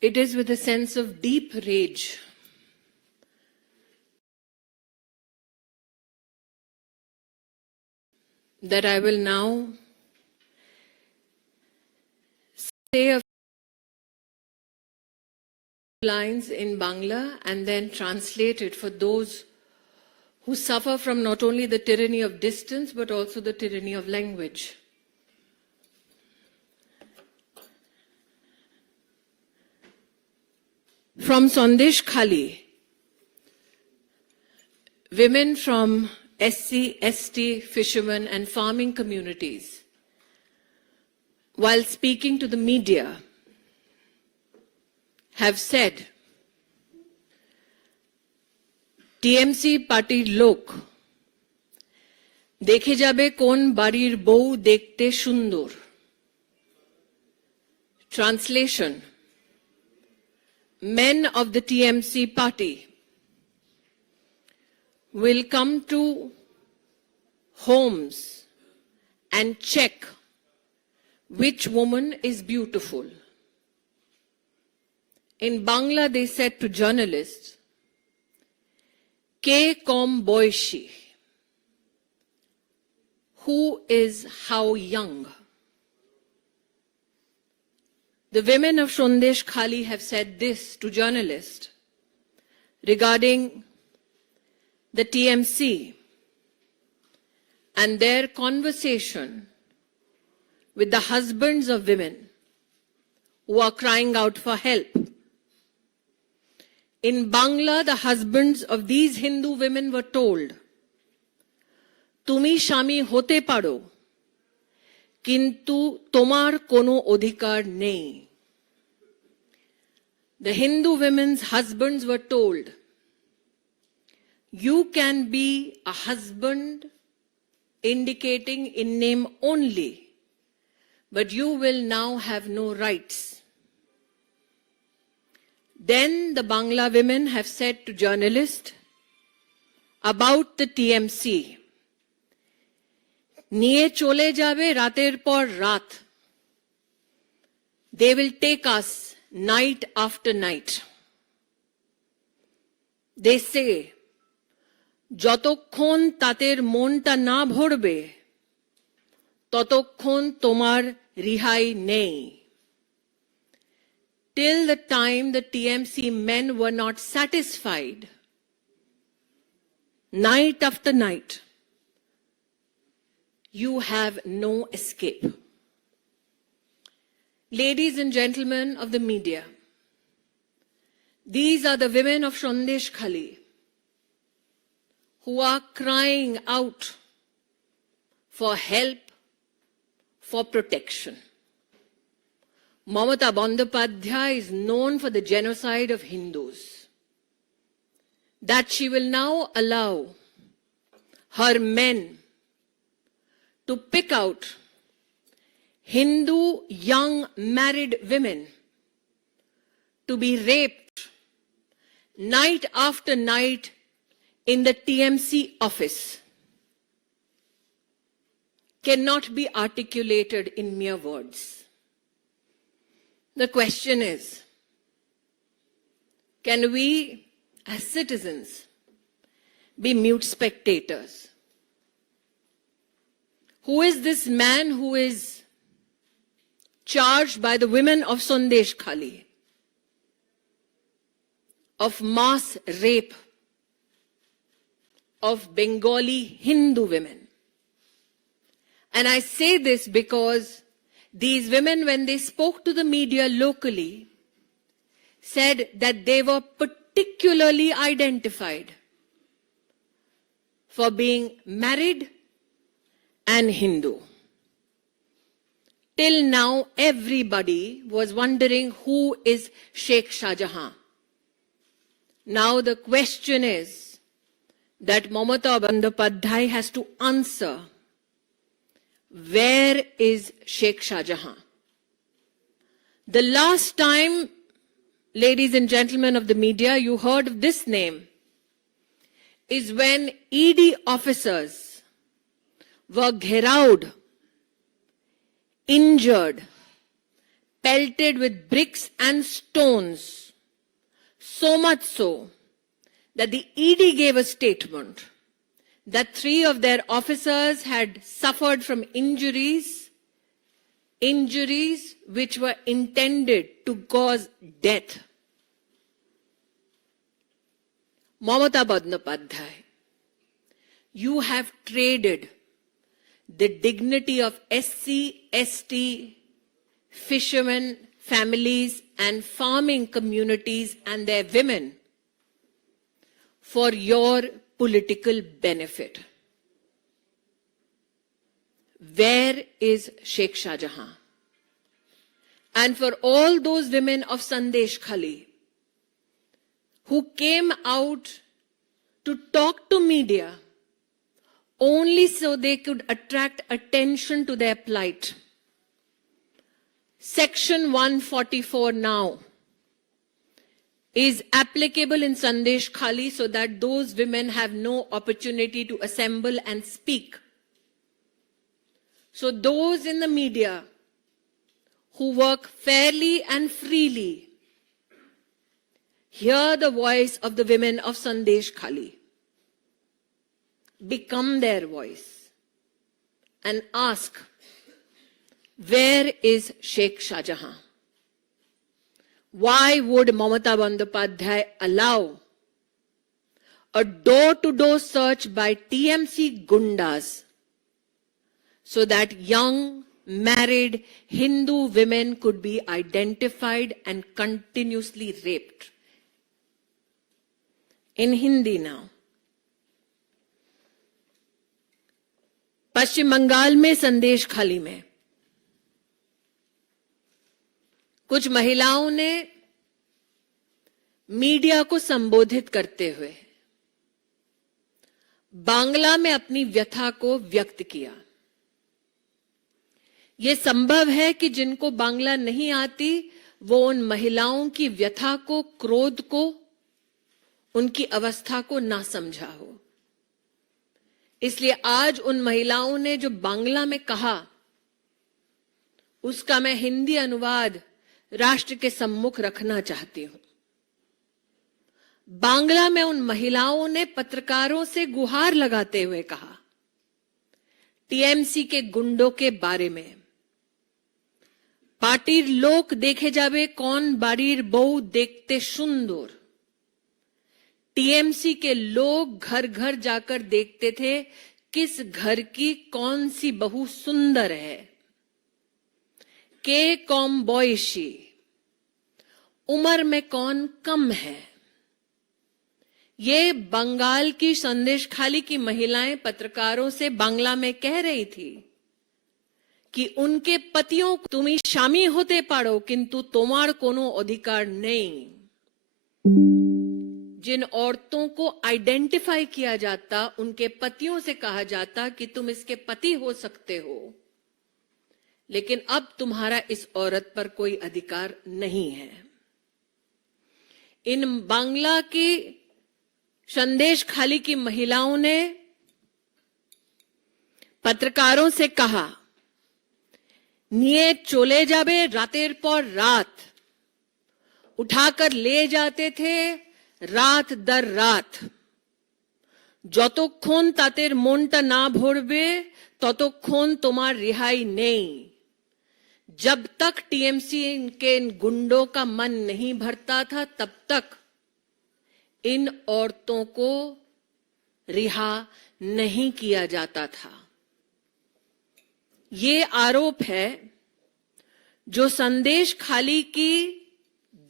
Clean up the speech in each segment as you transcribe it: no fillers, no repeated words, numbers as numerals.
It is with a sense of deep rage that I will now say a few lines in Bangla and then translate it for those who suffer from not only the tyranny of distance but also the tyranny of language. From Sandesh Khali, women from SC, ST, fishermen and farming communities, while speaking to the media, have said, TMC party lok, দেখে যাবে কোন বাড়ির বউ দেখতে সুন্দর. Translation: Men of the TMC party will come to homes and check which woman is beautiful. In Bangla, they said to journalists, Ke kom boishi, who is how young? The women of Sandesh Khali have said this to journalists regarding the TMC and their conversation with the husbands of women who are crying out for help. In Bangla, the husbands of these Hindu women were told, Tumi Shami hote paro, kintu tomar kono odhikar nei. The Hindu women's husbands were told, you can be a husband indicating in name only, but you will now have no rights. Then the Bangla women have said to journalists about the TMC, নিয়ে চলে যাবে রাতের পর রাত. They will take us night after night. They say, যতক্ষণ তাদের মনটা না ভরবে ততক্ষণ তোমার রিহাই নেই. Till the time the TMC men were not satisfied, night after night, you have no escape. Ladies and gentlemen of the media, these are the women of Sandesh Khali who are crying out for help, for protection. Mamata Bandyopadhyay is known for the genocide of Hindus. That she will now allow her men to pick out Hindu young married women to be raped night after night in the TMC office cannot be articulated in mere words. The question is, can we as citizens be mute spectators? Who is this man who is charged by the women of Sandesh Khali of mass rape of Bengali Hindu women? And I say this because these women, when they spoke to the media locally, said that they were particularly identified for being married and Hindu. Till now, everybody was wondering who is Sheikh Shah Jahan. Now the question is that Mamata Bandyopadhyay has to answer, where is Sheikh Shah Jahan? The last time, ladies and gentlemen of the media, you heard of this name is when ED officers were gherawed, injured, pelted with bricks and stones, so much so that the ED gave a statement that 3 of their officers had suffered from injuries which were intended to cause death. Mamata Bandyopadhyay, you have traded the dignity of SC, ST, fishermen, families, and farming communities and their women for your political benefit. Where is Sheikh Shahjahan? And for all those women of Sandesh Khali who came out to talk to media only so they could attract attention to their plight. Section 144 now is applicable in Sandesh Khali so that those women have no opportunity to assemble and speak. So those in the media who work fairly and freely, hear the voice of the women of Sandesh Khali. Become their voice and ask, where is Sheikh Shahjahan? Why would Mamata Bandyopadhyay allow a door-to-door search by TMC Gundas so that young, married Hindu women could be identified and continuously raped? In Hindi now. पश्चिम बंगाल में संदेश खाली में कुछ महिलाओं ने media को संबोधित करते हुए बांग्ला में अपनी व्यथा को व्यक्त किया। यह संभव है कि जिनको बांग्ला नहीं आती वो उन महिलाओं की व्यथा को, क्रोध को, उनकी अवस्था को ना समझा हो। इसलिए आज उन महिलाओं ने जो बांग्ला में कहा उसका मैं हिंदी अनुवाद राष्ट्र के सम्मुख रखना चाहती हूं। बांग्ला में उन महिलाओं ने पत्रकारों से गुहार लगाते हुए कहा, टीएमसी के गुंडों के बारे में, पार्टीर लोक देखे जावे कौन बाड़ीर बहू देखते सुंदर। टीएमसी के लोग घर घर जाकर देखते थे किस घर की कौन सी बहू सुंदर है। के कौम बॉयशी, उम्र में कौन कम है। ये बंगाल की संदेश खाली की महिलाएं पत्रकारों से बांग्ला में कह रही थी कि उनके पतियों तुम शामी होते पारो किंतु तुम्हार कोनो अधिकार नहीं। जिन औरतों को आइडेंटिफाई किया जाता उनके पतियों से कहा जाता कि तुम इसके पति हो सकते हो, लेकिन अब तुम्हारा इस औरत पर कोई अधिकार नहीं है। इन बांग्ला की संदेश खाली की महिलाओं ने पत्रकारों से कहा, निये चले जाबे रातेर पर रात, उठाकर ले जाते थे रात दर रात। যতক্ষণ তাদের মনটা না ভরবে ততক্ষণ তোমার रिहाई नहीं। जब तक टीएमसी के इन गुंडों का मन नहीं भरता था तब तक इन औरतों को रिहा नहीं किया जाता था। ये आरोप है जो संदेश खाली की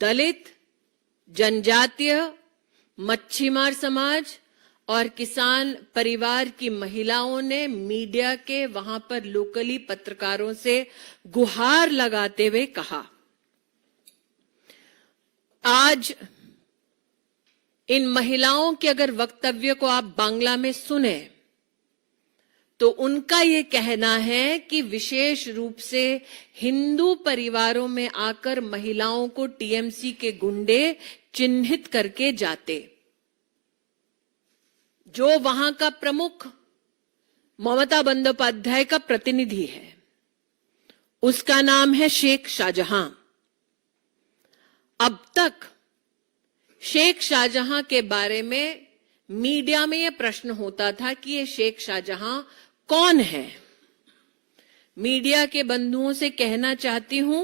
दलित, जनजातीय, मच्छीमार समाज और किसान परिवार की महिलाओं ने मीडिया के वहां पर लोकली पत्रकारों से गुहार लगाते हुए कहा। आज इन महिलाओं के अगर वक्तव्य को आप बांग्ला में सुने तो उनका ये कहना है कि विशेष रूप से हिंदू परिवारों में आकर महिलाओं को टीएमसी के गुंडे चिन्हित करके जाते। जो वहां का प्रमुख ममता बंदोपाध्याय का प्रतिनिधि है, उसका नाम है शेख शाहजहां। अब तक शेख शाहजहां के बारे में मीडिया में यह प्रश्न होता था कि ये शेख शाहजहां कौन है। मीडिया के बंधुओं से कहना चाहती हूं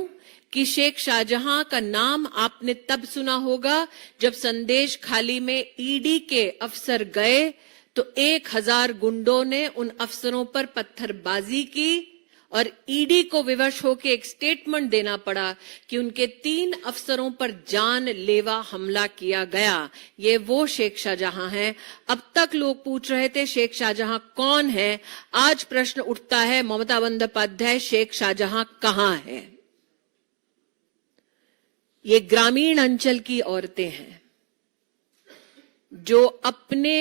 कि शेख शाहजहां का नाम आपने तब सुना होगा जब संदेश खाली में ईडी के अफसर गए तो 1000 गुंडों ने उन अफसरों पर पत्थरबाजी की और ईडी को विवश होकर एक स्टेटमेंट देना पड़ा कि उनके 3 अफसरों पर जानलेवा हमला किया गया। ये वो शेख शाहजहां हैं। अब तक लोग पूछ रहे थे शेख शाहजहां कौन है। आज प्रश्न उठता है ममता बंदोपाध्याय शेख शाहजहां कहां है। ये ग्रामीण अंचल की औरतें हैं जो अपने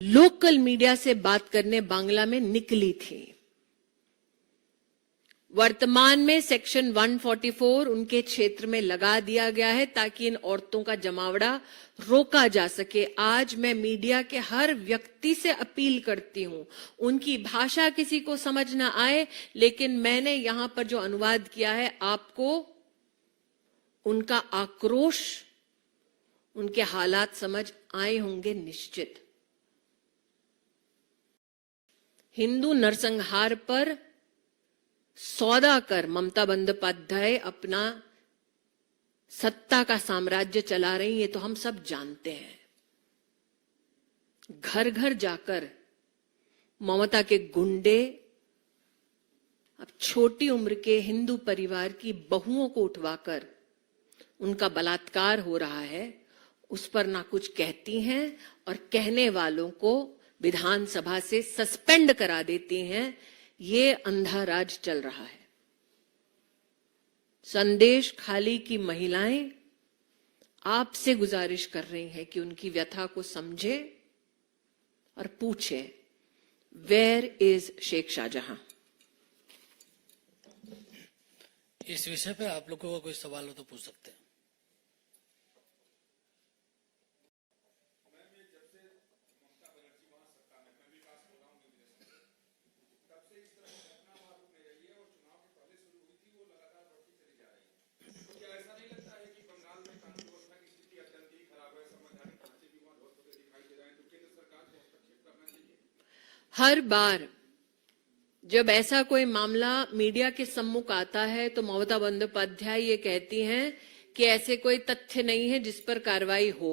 लोकल मीडिया से बात करने बांग्ला में निकली थी। वर्तमान में सेक्शन 144 उनके क्षेत्र में लगा दिया गया है ताकि इन औरतों का जमावड़ा रोका जा सके। आज मैं मीडिया के हर व्यक्ति से अपील करती हूं, उनकी भाषा किसी को समझ ना आए, लेकिन मैंने यहां पर जो अनुवाद किया है आपको उनका आक्रोश, उनके हालात समझ आए होंगे निश्चित। हिंदू नरसंहार पर सौदा कर ममता बंदोपाध्याय अपना सत्ता का साम्राज्य चला रही, ये तो हम सब जानते हैं। घर घर जाकर ममता के गुंडे अब छोटी उम्र के हिंदू परिवार की बहुओं को उठवाकर उनका बलात्कार हो रहा है, उस पर ना कुछ कहती हैं और कहने वालों को विधानसभा से सस्पेंड करा देती हैं। ये अंधा राज चल रहा है। संदेश खाली की महिलाएं आपसे गुजारिश कर रही हैं कि उनकी व्यथा को समझे और पूछे, वेयर इज शेख शाहजहां। इस विषय पे आप लोगों का कोई सवाल हो तो पूछ सकते हैं। हर बार जब ऐसा कोई मामला मीडिया के सम्मुख आता है तो ममता बंदोपाध्याय ये कहती हैं कि ऐसे कोई तथ्य नहीं है जिस पर कार्रवाई हो।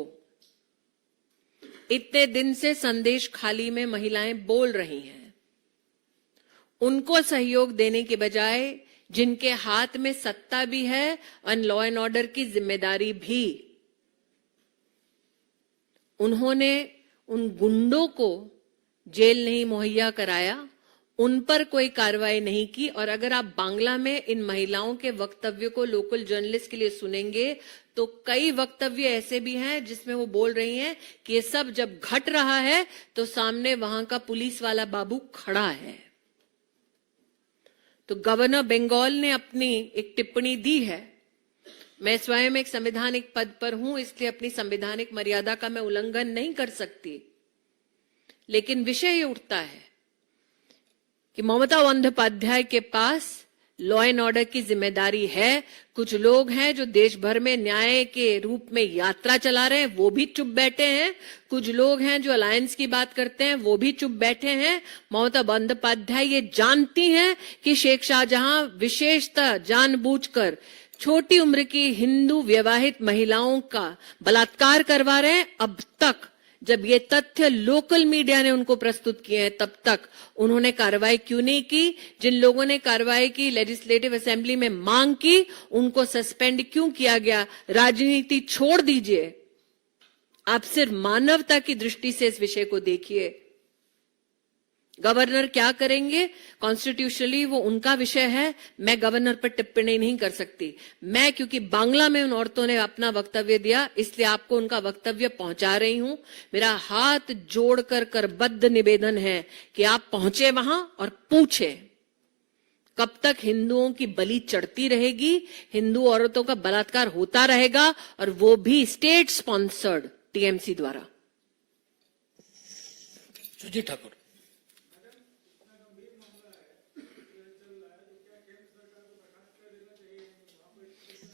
इतने दिन से संदेश खाली में महिलाएं बोल रही हैं, उनको सहयोग देने के बजाय जिनके हाथ में सत्ता भी है और लॉ एंड ऑर्डर की जिम्मेदारी भी, उन्होंने उन गुंडों को जेल नहीं मुहैया कराया, उन पर कोई कार्रवाई नहीं की। और अगर आप बांग्ला में इन महिलाओं के वक्तव्य को लोकल जर्नलिस्ट के लिए सुनेंगे तो कई वक्तव्य ऐसे भी हैं जिसमें वो बोल रही हैं कि ये सब जब घट रहा है तो सामने वहां का पुलिस वाला बाबू खड़ा है। तो गवर्नर बंगाल ने अपनी एक टिप्पणी दी है। मैं स्वयं एक संवैधानिक पद पर हूं, इसलिए अपनी संवैधानिक मर्यादा का मैं उल्लंघन नहीं कर सकती, लेकिन विषय ये उठता है कि ममता बंदोपाध्याय के पास लॉ एंड ऑर्डर की जिम्मेदारी है। कुछ लोग हैं जो देश भर में न्याय के रूप में यात्रा चला रहे हैं, वो भी चुप बैठे हैं। कुछ लोग हैं जो अलायंस की बात करते हैं, वो भी चुप बैठे हैं। ममता बंदोपाध्याय ये जानती हैं कि शेख शाहजहां विशेषतः जानबूझकर छोटी उम्र की हिंदू विवाहित महिलाओं का बलात्कार करवा रहे हैं। अब तक जब ये तथ्य लोकल मीडिया ने उनको प्रस्तुत किए हैं, तब तक उन्होंने कार्रवाई क्यों नहीं की? जिन लोगों ने कार्रवाई की, लेजिस्लेटिव असेंबली में मांग की, उनको सस्पेंड क्यों किया गया? राजनीति छोड़ दीजिए, आप सिर्फ मानवता की दृष्टि से इस विषय को देखिए। गवर्नर क्या करेंगे कॉन्स्टिट्यूशनली वो उनका विषय है, मैं गवर्नर पर टिप्पणी नहीं कर सकती। मैं क्योंकि बांग्ला में उन औरतों ने अपना वक्तव्य दिया, इसलिए आपको उनका वक्तव्य पहुंचा रही हूं। मेरा हाथ जोड़कर करबद्ध निवेदन है कि आप पहुंचे वहां और पूछे, कब तक हिंदुओं की बलि चढ़ती रहेगी, हिंदू औरतों का बलात्कार होता रहेगा, और वो भी स्टेट स्पॉन्सर्ड टीएमसी द्वारा। सुजीत ठाकुर।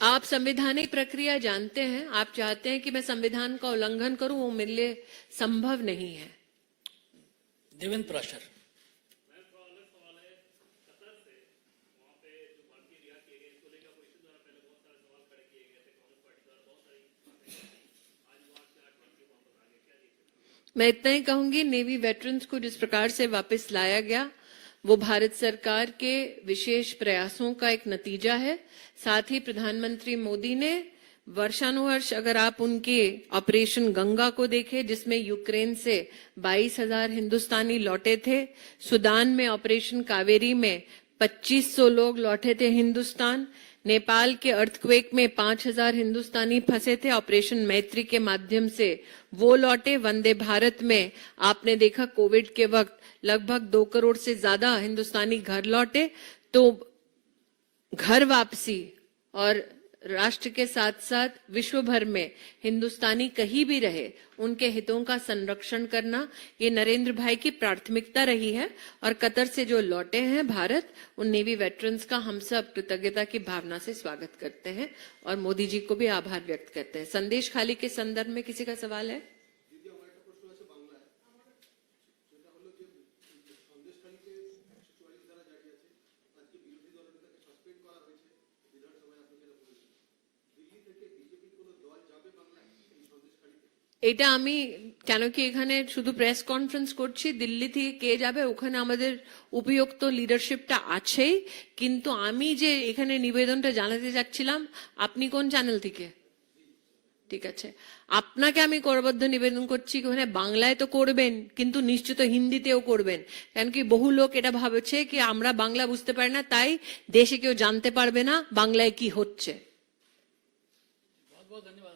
आप संवैधानिक प्रक्रिया जानते हैं, आप चाहते हैं कि मैं संविधान का उल्लंघन करूं, वो मेरे लिए संभव नहीं है। देवेंद्र प्राशर। मैं इतना ही कहूंगी, नेवी वेटरन्स को जिस प्रकार से वापस लाया गया वो भारत सरकार के विशेष प्रयासों का एक नतीजा है। साथ ही प्रधानमंत्री मोदी ने वर्षानुवर्ष, अगर आप उनके ऑपरेशन गंगा को देखें जिसमें यूक्रेन से 22,000 हिंदुस्तानी लौटे थे, सुदान में ऑपरेशन कावेरी में 2500 लोग लौटे थे हिंदुस्तान, नेपाल के अर्थक्वेक में 5,000 हिंदुस्तानी फंसे थे, ऑपरेशन मैत्री के माध्यम से वो लौटे। वंदे भारत में आपने देखा कोविड के वक्त लगभग 2 करोड़ से ज्यादा हिंदुस्तानी घर लौटे। तो घर वापसी और राष्ट्र के साथ साथ विश्व भर में हिंदुस्तानी कहीं भी रहे उनके हितों का संरक्षण करना, ये नरेंद्र भाई की प्राथमिकता रही है। और कतर से जो लौटे हैं भारत, उन नेवी वेटरन्स का हम सब कृतज्ञता की भावना से स्वागत करते हैं और मोदी जी को भी आभार व्यक्त करते हैं। संदेश खाली के संदर्भ में किसी का सवाल है? এটা আমি কেন কি এখানে শুধু প্রেস কনফারেন্স করছি, দিল্লি থেকে কে যাবে ওখানে আমাদের উপযুক্ত লিডারশিপটা আছেই, কিন্তু আমি যে এখানে নিবেদনটা জানাতে যাচ্ছিলাম, আপনি কোন চ্যানেল থেকে? ঠিক আছে, আপনাকে আমি করবদ্ধ নিবেদন করছি ওখানে বাংলায় তো করবেন কিন্তু নিশ্চিত হিন্দিতেও করবেন, কারণ কি বহু লোক এটা ভাবছে কি আমরা বাংলা বুঝতে পারি না তাই দেশে কেউ জানতে পারবে না বাংলায় কি হচ্ছে। बहुत बहुत धन्यवाद।